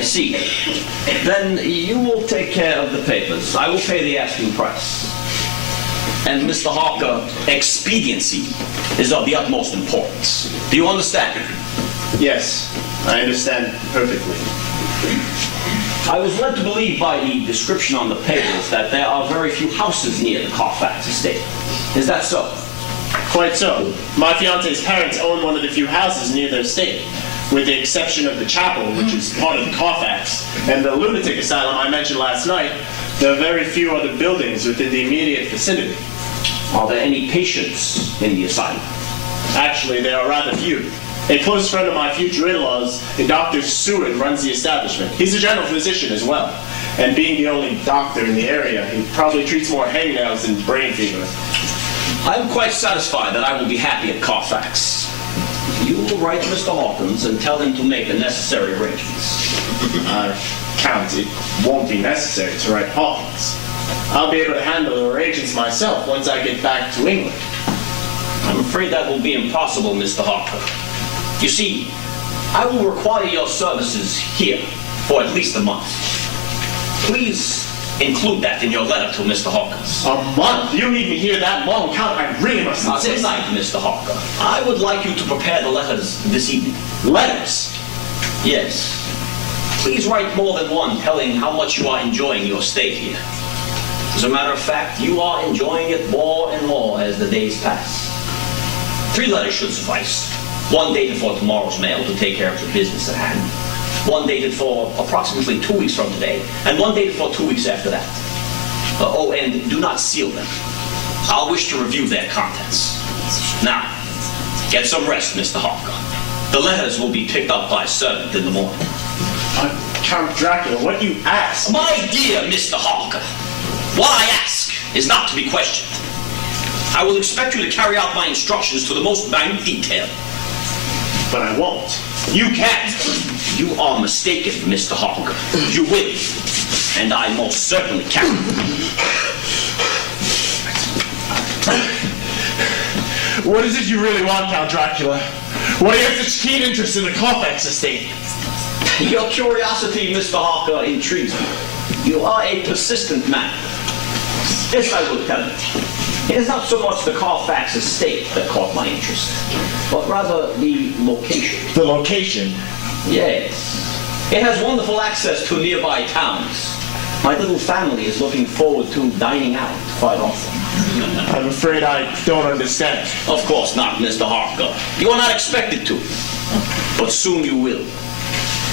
I see. Then you will take care of the papers. I will pay the asking price. And Mr. Harker, expediency is of the utmost importance. Do you understand? Yes, I understand perfectly. I was led to believe by the description on the papers that there are very few houses near the Carfax estate. Is that so? Quite so. My fiance's parents own one of the few houses near their estate, with the exception of the chapel, which is part of the Carfax, and the lunatic asylum I mentioned last night. There are very few other buildings within the immediate vicinity. Are there any patients in the asylum? Actually, there are rather few. A close friend of my future in-laws, Dr. Seward, runs the establishment. He's a general physician as well. And being the only doctor in the area, he probably treats more hangnails than brain fever. I am quite satisfied that I will be happy at Carfax. You will write Mr. Hawkins and tell him to make the necessary arrangements. Count, it won't be necessary to write Hawkins. I'll be able to handle the arrangements myself once I get back to England. I'm afraid that will be impossible, Mr. Harker. You see, I will require your services here for at least a month. Please include that in your letter to Mr. Hawkins. A month? You need me here that long, Count? I really must Now, insist. good night, Mr. Harker. I would like you to prepare the letters this evening. Letters? Yes. Please write more than one telling how much you are enjoying your stay here. As a matter of fact, you are enjoying it more and more as the days pass. 3 letters should suffice. One dated for tomorrow's mail to take care of the business at hand. One dated for approximately 2 weeks from today. And one dated for 2 weeks after that. Oh, and do not seal them. I'll wish to review their contents. Now, get some rest, Mr. Harker. The letters will be picked up by servant in the morning. Count Dracula, what you ask? My dear Mr. Harker, what I ask is not to be questioned. I will expect you to carry out my instructions to the most minute detail. But I won't. You can't. You are mistaken, Mr. Harker. You will. And I most certainly can. What is it you really want, Count Dracula? Why do you have such keen interest in the Carfax estate? Your curiosity, Mr. Harker, intrigues me. You are a persistent man. This I will tell you. It is not so much the Carfax estate that caught my interest, but rather the location. The location? Yes. It has wonderful access to nearby towns. My little family is looking forward to dining out quite often. I'm afraid I don't understand. Of course not, Mr. Harker. You are not expected to. But soon you will.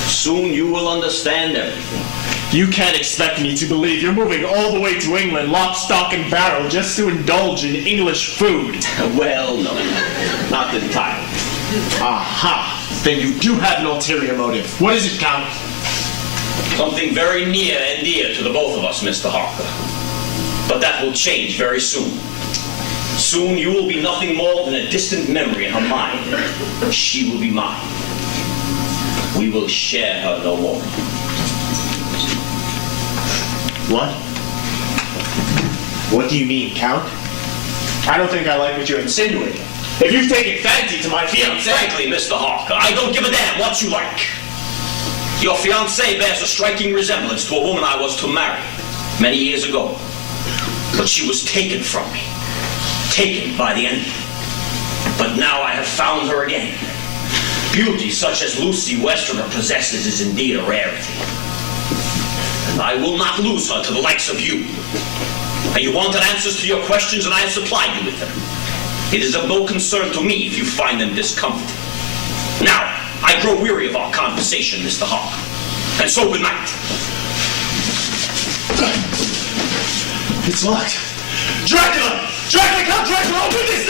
Soon you will understand everything. You can't expect me to believe you're moving all the way to England, lock, stock, and barrel, just to indulge in English food. Well, no, not entirely. Aha! Then you do have an ulterior motive. What is it, Count? Something very near and dear to the both of us, Mr. Harker. But that will change very soon. Soon you will be nothing more than a distant memory in her mind. She will be mine. We will share her no more. What? What do you mean, Count? I don't think I like what you're insinuating. If you've taken fancy to my fiancée... Frankly, Mr. Harker, I don't give a damn what you like. Your fiancée bears a striking resemblance to a woman I was to marry many years ago. But she was taken from me. Taken by the enemy. But now I have found her again. Beauty such as Lucy Westerner possesses is indeed a rarity. And I will not lose her to the likes of you. And you wanted answers to your questions, and I have supplied you with them. It is of no concern to me if you find them discomforting. Now, I grow weary of our conversation, Mr. Harker. And so good night. It's locked. Dracula! Dracula! Count Dracula! Open this!